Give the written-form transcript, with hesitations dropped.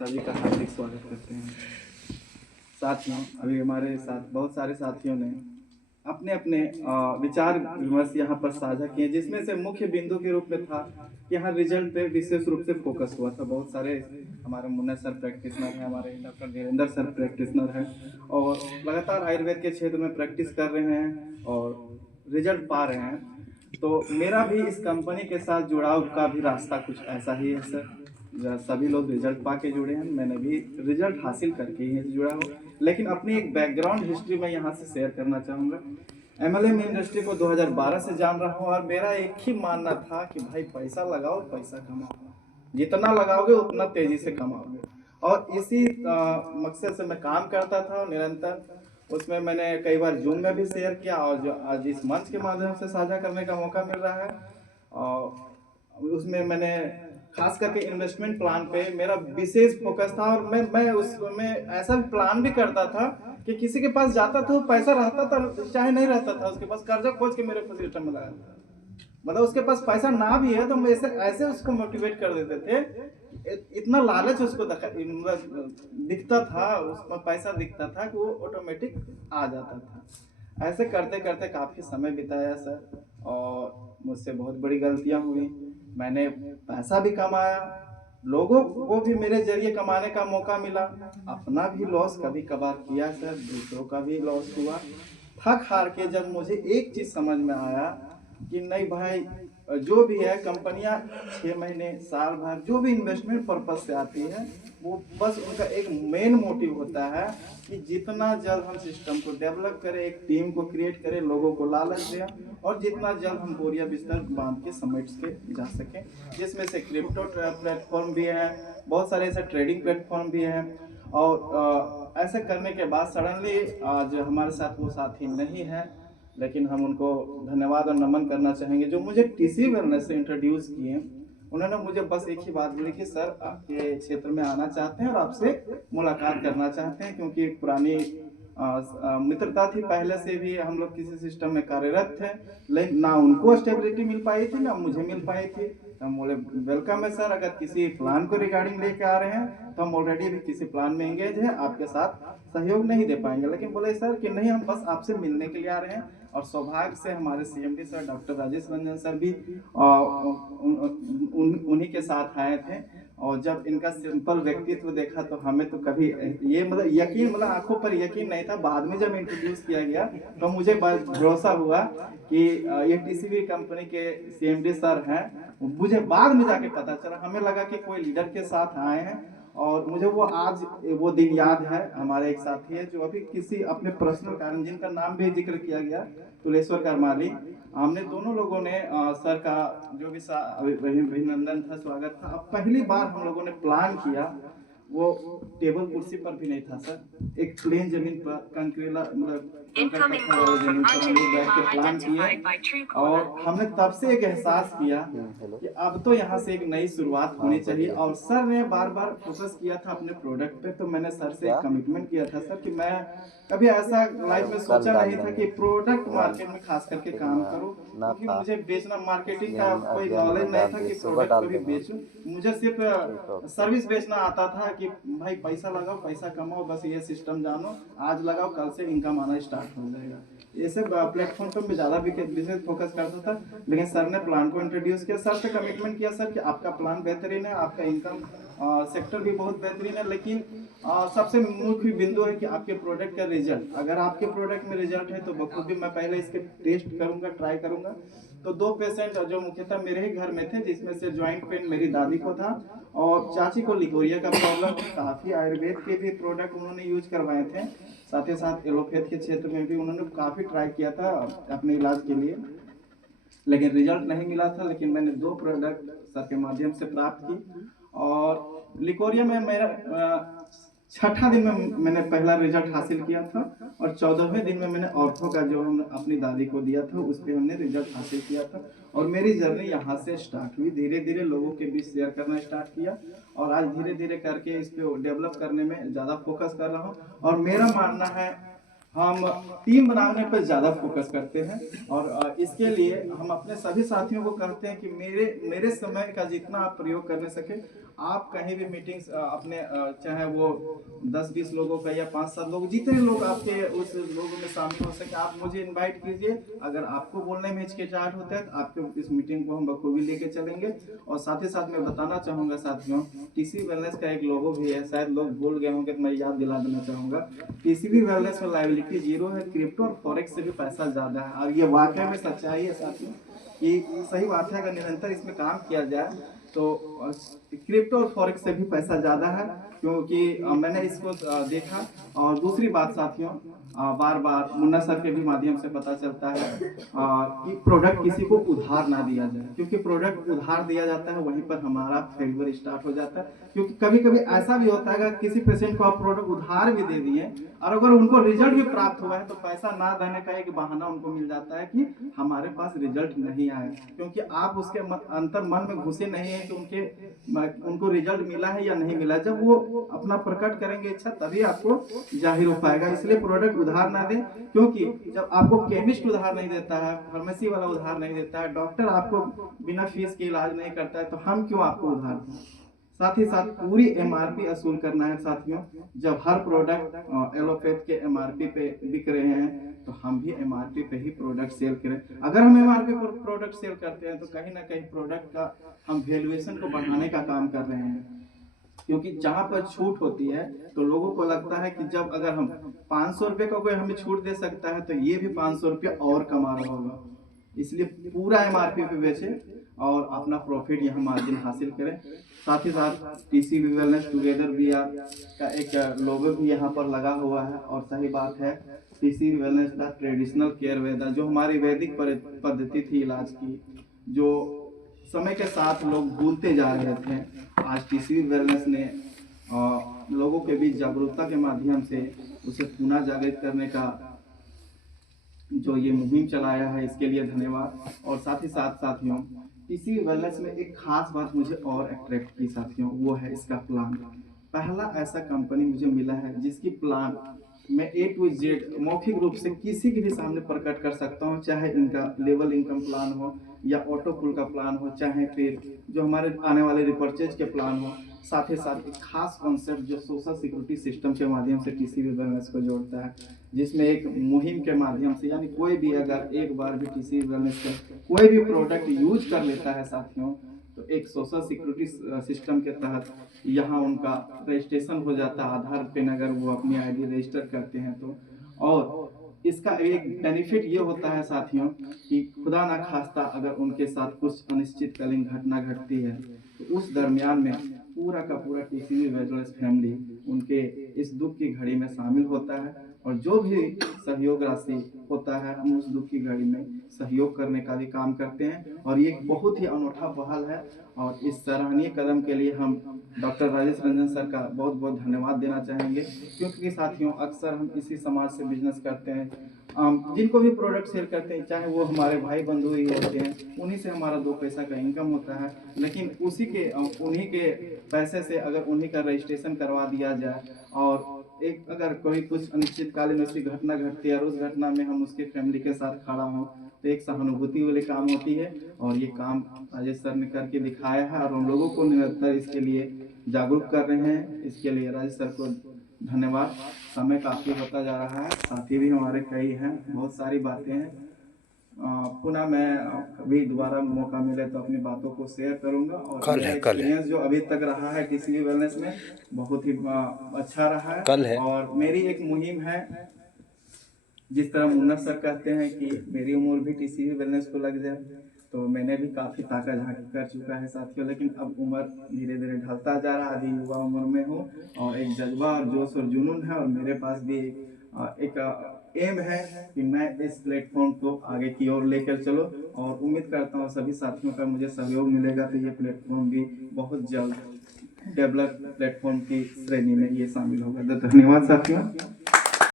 सभी का हार्दिक स्वागत करते हैं। साथियों, अभी हमारे साथ बहुत सारे साथियों ने अपने अपने विचार विमर्श यहाँ पर साझा किए, जिसमें से मुख्य बिंदु के रूप में था कि यहाँ रिजल्ट पे विशेष रूप से फोकस हुआ था। बहुत सारे हमारे मुन्ना सर प्रैक्टिशनर हैं, हमारे डॉक्टर धीरेन्द्र सर प्रैक्टिशनर हैं और लगातार आयुर्वेद के क्षेत्र में प्रैक्टिस कर रहे हैं और रिजल्ट पा रहे हैं। तो मेरा भी इस कंपनी के साथ जुड़ाव का भी रास्ता कुछ ऐसा ही है सर। सभी लोग रिजल्ट पा के जुड़े हैं, मैंने भी रिजल्ट हासिल करके ही जुड़ा हूँ। लेकिन अपनी एक बैकग्राउंड हिस्ट्री मैं यहाँ से शेयर करना चाहूँगा। एमएलएम इंडस्ट्री को 2012 से जान रहा हूँ और मेरा एक ही मानना था कि भाई पैसा लगाओ, पैसा कमाओ, जितना लगाओगे उतना तेजी से कमाओगे। और इसी मकसद से मैं काम करता था निरंतर। उसमें मैंने कई बार जूम में भी शेयर किया और जो आज इस मंच के माध्यम से साझा करने का मौका मिल रहा है। और उसमें मैंने खास करके इन्वेस्टमेंट प्लान पे मेरा विशेष फोकस था और मैं उसमें ऐसा प्लान भी करता था कि किसी के पास जाता था, पैसा रहता था चाहे नहीं रहता था, उसके पास कर्जा खोज के मेरे सिस्टम में लगाया था। मतलब उसके पास पैसा ना भी है तो हम ऐसे ऐसे उसको मोटिवेट कर देते थे। इतना लालच उसको दिखता था, उसमें पैसा दिखता था कि वो ऑटोमेटिक आ जाता था। ऐसे करते करते काफ़ी समय बिताया सर और मुझसे बहुत बड़ी गलतियां हुई। मैंने पैसा भी कमाया, लोगों को भी मेरे जरिए कमाने का मौका मिला, अपना भी लॉस कभी कभार किया सर, दूसरों का भी लॉस हुआ। थक हार के जब मुझे एक चीज़ समझ में आया कि नहीं भाई, जो भी है कंपनियां 6 महीने साल भर जो भी इन्वेस्टमेंट पर्पज से आती है, वो बस उनका एक मेन मोटिव होता है कि जितना जल्द हम सिस्टम को डेवलप करें, एक टीम को क्रिएट करें, लोगों को लालच दें और जितना जल्द हम बोरिया बिस्तर बांध के समेट के जा सकें। जिसमें से क्रिप्टो प्लेटफॉर्म भी है, बहुत सारे ऐसे ट्रेडिंग प्लेटफॉर्म भी हैं। और ऐसे करने के बाद सडनली आज हमारे साथ वो साथी नहीं है, लेकिन हम उनको धन्यवाद और नमन करना चाहेंगे जो मुझे टीसी वेलनेस से इंट्रोड्यूस किए। उन्होंने मुझे बस एक ही बात बोली कि सर आपके क्षेत्र में आना चाहते हैं और आपसे मुलाकात करना चाहते हैं, क्योंकि एक पुरानी मित्रता थी, पहले से भी हम लोग किसी सिस्टम में कार्यरत थे, लेकिन ना उनको स्टेबिलिटी मिल पाई थी ना मुझे मिल पाई थी। तो हम बोले वेलकम है सर, अगर किसी प्लान को रिगार्डिंग लेके आ रहे हैं तो हम ऑलरेडी भी किसी प्लान में एंगेज है, आपके साथ सहयोग नहीं दे पाएंगे। लेकिन बोले सर कि नहीं, हम बस आपसे मिलने के लिए आ रहे हैं। और सौभाग्य से हमारे CMD sir doctor Rajesh Ranjan sir भी उन्हीं के साथ आए थे। और जब इनका सिंपल व्यक्तित्व देखा तो हमें तो कभी ये मतलब यकीन, मतलब आंखों पर यकीन नहीं था। बाद में जब इंट्रोड्यूस किया गया तो मुझे भरोसा हुआ कि ये टीसीवी कंपनी के सीएमडी सर हैं। मुझे बाद में जाके पता चला, हमें लगा कि कोई लीडर के साथ आए हैं। और मुझे वो आज वो दिन याद है। हमारे एक साथी है जो अभी किसी अपने पर्सनल कारण, जिनका नाम भी जिक्र किया गया, तुलेश्वर करमाली, हमने दोनों लोगों ने सर का जो भी अभिनंदन था, स्वागत था। अब पहली बार हम लोगों ने प्लान किया, वो टेबल कुर्सी पर भी नहीं था सर, एक प्लेन जमीन पर कंक्रीला मतलब जमीन पर हम लोग बैठ के प्लान किए। और हमने तब से एक एहसास किया कि अब तो यहाँ से एक नई शुरुआत होनी चाहिए। और सर ने बार बार फोकस किया था अपने प्रोडक्ट पे, तो मैंने सर से एक कमिटमेंट किया था सर कि मैं कभी ऐसा लाइफ में सोचा नहीं था कि प्रोडक्ट मार्केट में खास करके काम करूं, क्योंकि मुझे बेचना, मार्केटिंग का कोई नॉलेज नहीं था कि प्रोडक्ट को भी बेचूं। मुझे सिर्फ सर्विस बेचना आता था कि भाई पैसा लगाओ, पैसा कमाओ, बस ये सिस्टम जानो, आज लगाओ कल से इनकम आना स्टार्ट हो जाएगा। ऐसे प्लेटफॉर्म पर मैं ज़्यादा विशेष फोकस करता था। लेकिन सर ने प्लान को इंट्रोड्यूस किया, सर से कमिटमेंट किया सर कि आपका प्लान बेहतरीन है, आपका इनकम सेक्टर भी बहुत बेहतरीन है, लेकिन सबसे मुख्य बिंदु है कि आपके प्रोडक्ट का रिजल्ट, अगर आपके प्रोडक्ट में रिजल्ट है तो बखूबी मैं पहले इसके टेस्ट करूंगा, ट्राई करूंगा। तो 2 पेशेंट जो मुख्यतः मेरे ही घर में थे, जिसमें से ज्वाइंट पेन मेरी दादी को था और चाची को लिकोरिया का प्रॉब्लम। काफ़ी आयुर्वेद के भी प्रोडक्ट उन्होंने यूज करवाए थे, साथ ही साथ एलोपैथ के क्षेत्र में भी उन्होंने काफ़ी ट्राई किया था अपने इलाज के लिए, लेकिन रिजल्ट नहीं मिला था। लेकिन मैंने 2 प्रोडक्ट सर के माध्यम से प्राप्त की। और लिकोरिया में मेरा 6ठा दिन में मैंने पहला रिजल्ट हासिल किया था और 14वें दिन में मैंने ऑर्थो का जो हम अपनी दादी को दिया था उस पर हमने रिजल्ट हासिल किया था। और मेरी जर्नी यहाँ से स्टार्ट हुई, धीरे धीरे लोगों के बीच शेयर करना स्टार्ट किया और आज धीरे धीरे करके इस पे डेवलप करने में ज़्यादा फोकस कर रहा हूँ। और मेरा मानना है हम टीम बनाने पर ज़्यादा फोकस करते हैं और इसके लिए हम अपने सभी साथियों को कहते हैं कि मेरे समय का जितना आप प्रयोग करने सके आप कहीं भी मीटिंग्स अपने चाहे वो 10-20 लोगों का या 5-7 लोग, जितने लोग आपके उस लोगों में शामिल हो सके, आप मुझे इनवाइट कीजिए। अगर आपको बोलने में हिचकिचाहट होता है तो आपके इस मीटिंग को हम बखूबी लेके चलेंगे। और साथ ही साथ मैं बताना चाहूँगा साथियों, टीसीबी वेलनेस का एक लोगो भी है, शायद लोग भूल गए होंगे तो मैं याद दिला देना चाहूँगा। टीसीबी वेलनेस में लायबिलिटी जीरो है, क्रिप्टो और फॉरेक्स से भी पैसा ज़्यादा है। और ये वाकई में सच्चाई है साथियों, कि सही बात है। अगर निरंतर इसमें काम किया जाए तो क्रिप्टो और फॉरेक्स से भी पैसा ज़्यादा है, क्योंकि मैंने इसको देखा। और दूसरी बात साथियों, बार बार मुन्ना सर के भी माध्यम से पता चलता है कि प्रोडक्ट किसी को उधार ना दिया जाए, क्योंकि प्रोडक्ट उधार दिया जाता है वहीं पर हमारा फेलियर स्टार्ट हो जाता है। क्योंकि कभी कभी ऐसा भी होता है कि किसी पेशेंट को आप प्रोडक्ट उधार भी दे दिए और अगर उनको रिजल्ट भी प्राप्त हुआ है तो पैसा ना देने का एक बहाना उनको मिल जाता है कि हमारे पास रिजल्ट नहीं आया, क्योंकि आप उसके अंतर मन में घुसे नहीं है कि उनको रिजल्ट मिला है या नहीं मिला। जब वो अपना प्रकट करेंगे इच्छा तभी आपको जाहिर हो पाएगा। इसलिए प्रोडक्ट उधार ना दें, क्योंकि जब आपको केमिस्ट उधार नहीं देता है, फार्मेसी वाला उधार नहीं देता है, डॉक्टर आपको बिना फीस के इलाज नहीं करता है, तो हम क्यों आपको उधार दें। साथ ही साथ पूरी एमआरपी वसूल करना है साथियों। जब हर प्रोडक्ट एलोपैथ के एमआरपी पे बिक रहे हैं तो हम भी एमआरपी पे ही प्रोडक्ट सेल करें। अगर हम एमआरपी पर प्रोडक्ट सेल करते हैं तो कहीं ना कहीं प्रोडक्ट का हम वैल्यूएशन को बढ़ाने का काम कर रहे हैं, क्योंकि जहाँ पर छूट होती है तो लोगों को लगता है कि जब अगर हम 500 रुपये का कोई हमें छूट दे सकता है तो ये भी 500 रुपये और कमा रहा होगा। इसलिए पूरा एमआरपी पे बेचे और अपना प्रॉफिट यहाँ मार्जिन हासिल करें। साथ ही साथ टीसीबी वेलनेस टुगेदर भी का एक लोगो भी यहाँ पर लगा हुआ है। और सही बात है, टीसीबी वेलनेस का ट्रेडिशनल केयर वेदा, जो हमारी वैदिक पद्धति थी इलाज की, जो समय के साथ लोग भूलते जा रहे थे, आज टीसीबी वेलनेस ने लोगों के बीच जागरूकता के माध्यम से उसे पुनः जागृत करने का जो ये मुहिम चलाया है, इसके लिए धन्यवाद। और साथ ही साथ साथियों, इसी वेलनेस में एक खास बात मुझे और अट्रैक्ट की साथियों, वो है इसका प्लान। पहला ऐसा कंपनी मुझे मिला है जिसकी प्लान मैं A to Z मौखिक रूप से किसी के भी सामने प्रकट कर सकता हूँ, चाहे इनका लेवल इनकम प्लान हो या ऑटो पुल का प्लान हो, चाहे फिर जो हमारे आने वाले रिपर्चेज के प्लान हो। साथ ही साथ एक खास कॉन्सेप्ट जो सोशल सिक्योरिटी सिस्टम के माध्यम से टीसीबी वेलनेस को जोड़ता है, जिसमें एक मुहिम के माध्यम से, यानी कोई भी अगर एक बार भी टीसीबी वेलनेस का कोई भी प्रोडक्ट यूज कर लेता है साथियों, तो एक सोशल सिक्योरिटी सिस्टम के तहत यहाँ उनका रजिस्ट्रेशन हो जाता है आधार पे, अगर वो अपनी आईडी रजिस्टर करते हैं तो। और इसका एक बेनिफिट ये होता है साथियों कि खुदा ना खास्ता अगर उनके साथ कुछ अनिश्चितकालीन घटना घटती है तो उस दरमियान में पूरा का पूरा टीसीबी वेलनेस फैमिली उनके इस दुख की घड़ी में शामिल होता है। और जो भी सहयोग राशि होता है हम उस दुख की घड़ी में सहयोग करने का भी काम करते हैं। और ये एक बहुत ही अनूठा पहल है और इस सराहनीय कदम के लिए हम डॉक्टर राजेश रंजन सर का बहुत बहुत धन्यवाद देना चाहेंगे, क्योंकि साथियों अक्सर हम इसी समाज से बिजनेस करते हैं, जिनको भी प्रोडक्ट सेल करते हैं चाहे वो हमारे भाई बंधु ही होते हैं, उन्हीं से हमारा दो पैसा का इनकम होता है। लेकिन उन्हीं के पैसे से अगर उन्हीं का रजिस्ट्रेशन करवा दिया जाए और एक अगर कोई कुछ अनिश्चितकालीन ऐसी घटना घटती है और उस घटना में हम उसके फैमिली के साथ खड़ा हों तो एक सहानुभूति वाली काम होती है। और ये काम राजेश सर ने करके दिखाया है और हम लोगों को निरंतर इसके लिए जागरूक कर रहे हैं। इसके लिए राजेश सर को धन्यवाद। समय काफ़ी होता जा रहा है, साथी भी हमारे कई हैं, बहुत सारी बातें हैं। पुनः मैं कभी दोबारा मौका मिले तो अपनी बातों को शेयर करूंगा। और मेरा एक्सपीरियंस जो अभी तक रहा है टीसीबी वेलनेस में बहुत ही अच्छा रहा है। और मेरी एक मुहिम है, जिस तरह मुन्ना सर कहते हैं कि मेरी उम्र भी टीसीबी वेलनेस को लग जाए, तो मैंने भी काफ़ी ताका झांकी कर चुका है साथियों। लेकिन अब उम्र धीरे धीरे ढलता जा रहा है, अभी युवा उम्र में हूँ और एक जज्बा और जोश और जुनून है। और मेरे पास भी एक एम है कि मैं इस प्लेटफॉर्म को आगे की ओर लेकर चलो। और उम्मीद करता हूँ सभी साथियों का मुझे सहयोग मिलेगा तो ये प्लेटफॉर्म भी बहुत जल्द डेवलप प्लेटफॉर्म की श्रेणी में ये शामिल होगा। धन्यवाद साथियों।